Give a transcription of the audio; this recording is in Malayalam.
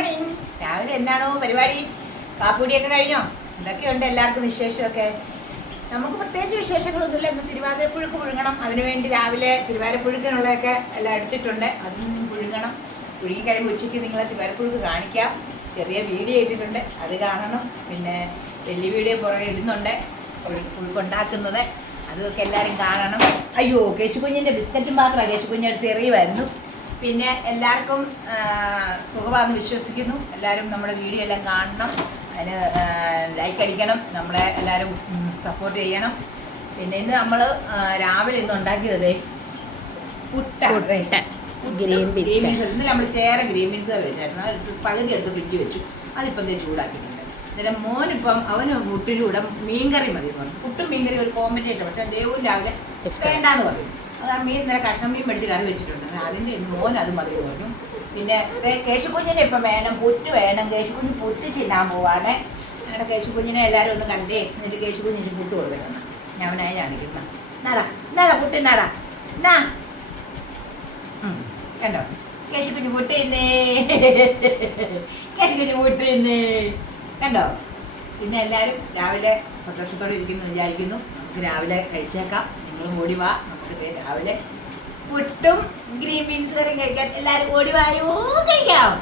മോർണിംഗ്. രാവിലെ എന്നാണോ പരിപാടി? കാപ്പൂടിയൊക്കെ കഴിഞ്ഞോ? എന്തൊക്കെയുണ്ട് എല്ലാവർക്കും വിശേഷമൊക്കെ? നമുക്ക് പ്രത്യേകിച്ച് വിശേഷങ്ങളൊന്നുമില്ല. ഇന്ന് തിരുവാതിരപ്പുഴുക്ക് പുഴുങ്ങണം. അതിനുവേണ്ടി രാവിലെ തിരുവാതിരപ്പുഴുക്കിനുള്ളതൊക്കെ എല്ലാം എടുത്തിട്ടുണ്ട്. അതും പുഴുങ്ങണം. പുഴുങ്ങി കഴിയുമ്പോൾ ഉച്ചയ്ക്ക് നിങ്ങളെ തിരുവാതിരപ്പുഴുക്ക് കാണിക്കാം. ചെറിയ വീഡിയോ ഇട്ടിട്ടുണ്ട്, അത് കാണണം. പിന്നെ വലിയ വീഡിയോ പുറകെ ഇടുന്നുണ്ട് പുഴുക്കുണ്ടാക്കുന്നത്, അതൊക്കെ എല്ലാവരും കാണണം. അയ്യോ, കേശുകുഞ്ഞിൻ്റെ ബിസ്ക്കറ്റും മാത്രമാണ് കേശുകുഞ്ഞെടുത്ത് എറിയുമായിരുന്നു. പിന്നെ എല്ലാവർക്കും സുഖമാണെന്ന് വിശ്വസിക്കുന്നു. എല്ലാവരും നമ്മുടെ വീഡിയോ എല്ലാം കാണണം, അതിന് ലൈക്ക് അടിക്കണം, നമ്മളെ എല്ലാവരും സപ്പോർട്ട് ചെയ്യണം. പിന്നെ ഇന്ന് നമ്മൾ രാവിലെ ഇന്ന് ഉണ്ടാക്കിയത് ഗ്രീൻ ബീൻസ്. ഇന്ന് നമ്മൾ ചേറെ ഗ്രീൻ ബീൻസ് വെച്ചായിരുന്നു. അതെടുത്ത് പകുതി എടുത്ത് പിച്ചി വെച്ചു. അതിപ്പം ചൂടാക്കിയിട്ടുണ്ട്. എന്നിട്ട് മോനിപ്പം അവന് പുട്ടിൻ്റെ കൂടെ മീൻകറി മതി എന്ന് പറഞ്ഞു. പുട്ടും മീൻകറി ഒരു കോമ്പിനേഷൻ. പക്ഷേ ദേവും രാവിലെ വേണ്ടാന്ന് പറഞ്ഞു. അത് ആ മീൻ ഇന്നലെ കഷ്ണം മീൻ മേടിച്ച് കറി വെച്ചിട്ടുണ്ട്. അതിൻ്റെ മോൻ അത് മതി പറഞ്ഞു. പിന്നെ കേശുകുഞ്ഞിനെ ഇപ്പം വേണം, പുറ്റ് വേണം. കേശുകുഞ്ഞ് പുറ്റ് ചിന്നാൻ പോവാണ്. അങ്ങനെ കേശുകുഞ്ഞിനെ എല്ലാവരും ഒന്ന് കണ്ടേ. എന്നിട്ട് കേശുകുഞ്ഞിന് പുട്ട് കൊടുക്കണം. ഞാൻ അവനായി കാണിക്കുന്ന നാടാ നാടാ പുട്ട് നാടാ നാ കണ്ടോ? കേശുകുഞ്ഞ് പുട്ട് ഇന്നേ, കേശുകുഞ്ഞ് പുട്ട് ഇന്നേ കണ്ടോ? പിന്നെ എല്ലാവരും രാവിലെ സന്തോഷത്തോടെ ഇരിക്കുന്നു വിചാരിക്കുന്നു. നമുക്ക് രാവിലെ കഴിച്ചേക്കാം. നിങ്ങളും ഓടി വാ, നമുക്ക് രാവിലെ പുട്ടും ഗ്രീൻ ബീൻസ് കറിയും കഴിക്കാൻ. എല്ലാവരും ഓടി വായോ, കഴിക്കാം.